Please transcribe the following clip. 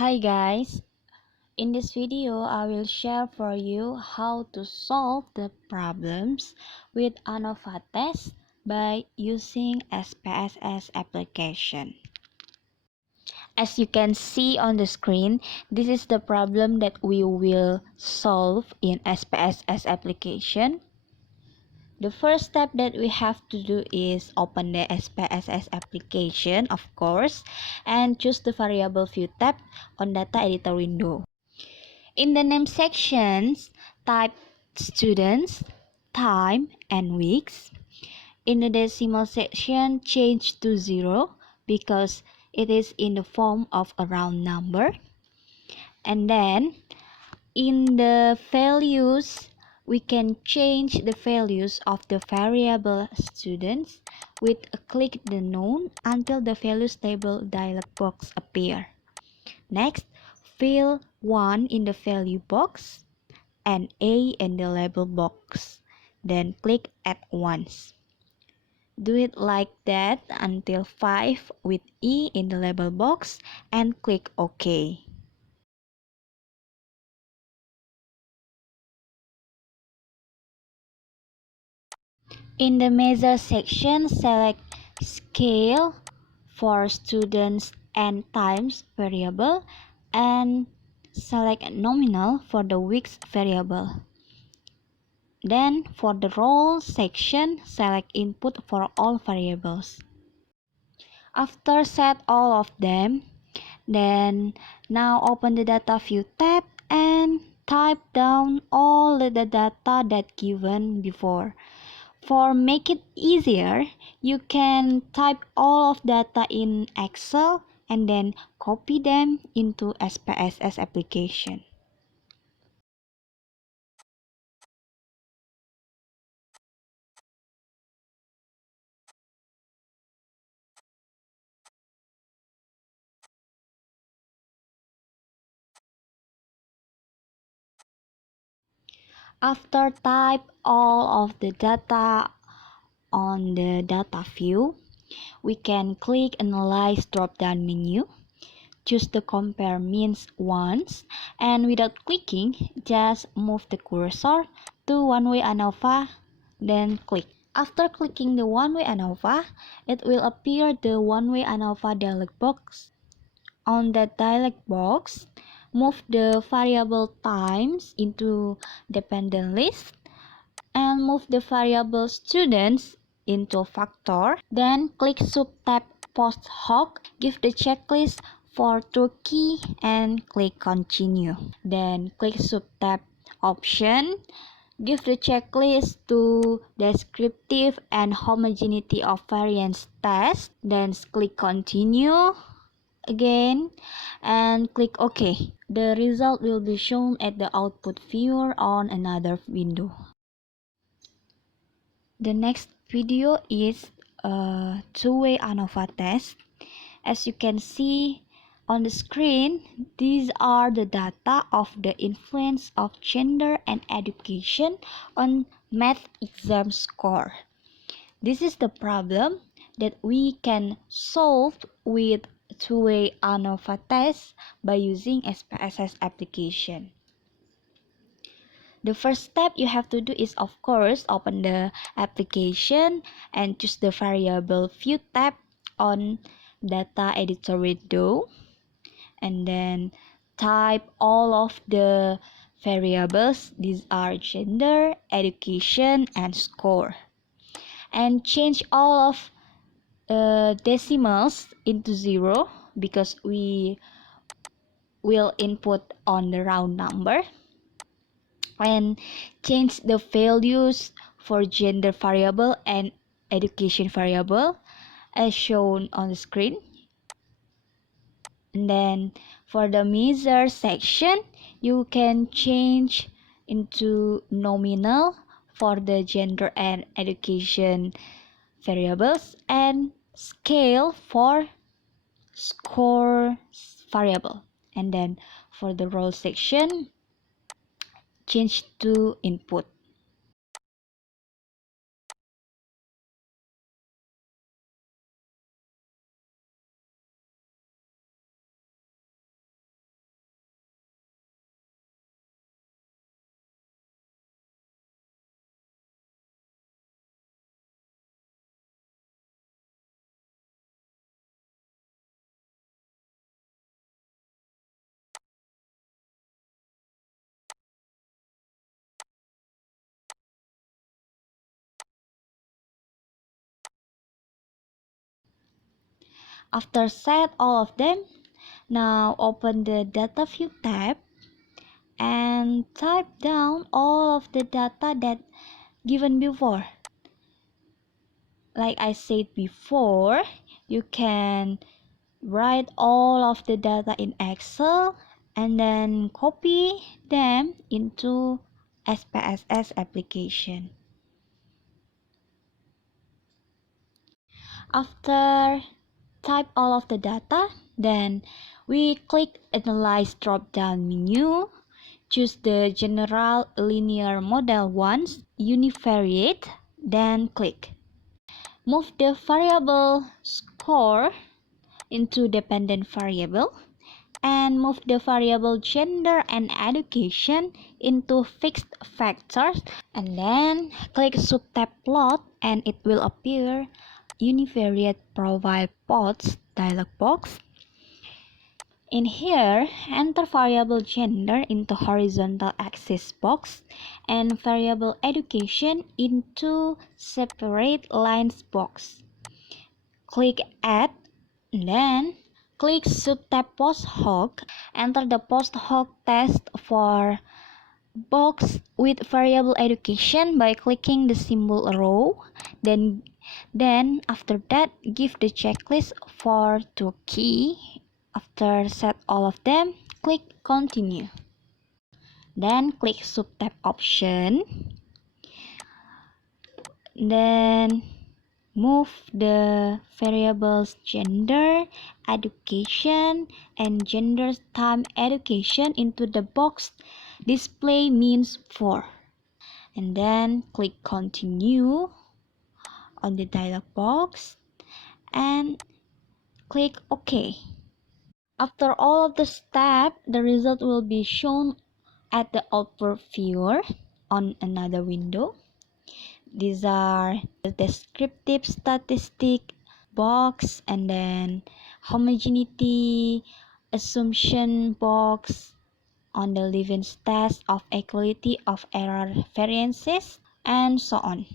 Hi guys, in this video I will share for you how to solve the problems with ANOVA test by using SPSS application. As you can see on the screen, this is the problem that we will solve in SPSS application. The first step that we have to do is open the SPSS application, of course, and choose the variable view tab on data editor window. In the name sections, type students, time, and weeks. In the decimal section, change to 0 because it is in the form of a round number. And then in the values, we can change the values of the variable students with a click the none until the values table dialog box appear. Next, fill 1 in the value box and A in the label box. Then click add once. Do it like that until 5 with E in the label box and click OK. In the measure section, select scale for students and times variable and select nominal for the weeks variable. Then for the role section, select input for all variables. After set all of them, then now open the data view tab and type down all the data that given before. For make it easier, you can type all of data in Excel and then copy them into SPSS application. After type all of the data on the data view, we can click Analyze drop-down menu, choose the Compare Means once, and without clicking, just move the cursor to one-way ANOVA, then click. After clicking the one-way ANOVA, it will appear the one-way ANOVA dialog box. On that dialog box, move the variable times into dependent list and move the variable students into factor. Then click subtab post hoc, give the checklist for Turkey and click continue. Then click subtab option, give the checklist to descriptive and homogeneity of variance test. Then click continue again and click OK. The result will be shown at the output viewer on another window. The next video is a two-way ANOVA test. As you can see on the screen, these are the data of the influence of gender and education on math exam score. This is the problem that we can solve with two-way ANOVA test by using SPSS application. The first step you have to do is, of course, open the application and choose the variable view tab on data editor window, and then type all of the variables. These are gender, education, and score, and change all of decimals into 0 because we will input on the round number, and change the values for gender variable and education variable as shown on the screen. And then for the measure section, you can change into nominal for the gender and education variables and scale for score variable. And then for the role section, change to input. After set all of them, now open the data view tab and type down all of the data that given before. Like I said before, you can write all of the data in Excel and then copy them into SPSS application. After type all of the data, then we click Analyze drop-down menu, choose the General Linear Model once, Univariate, then click. Move the variable score into dependent variable and move the variable gender and education into fixed factors, and then click subtab plot and it will appear univariate profile plots dialog box. In here, enter variable gender into horizontal axis box and variable education into separate lines box. Click add, then click subtab post hoc. Enter the post hoc test for box with variable education by clicking the symbol row. Then after that, give the checklist for Turkey. After set all of them, click continue. Then click subtab option. Then move the variables gender, education, and gender time education into the box display means for. And then click continue on the dialog box and click OK. After all of the steps, the result will be shown at the output viewer on another window. These are the descriptive statistic box and then homogeneity assumption box on the Levin's test of equality of error variances and so on.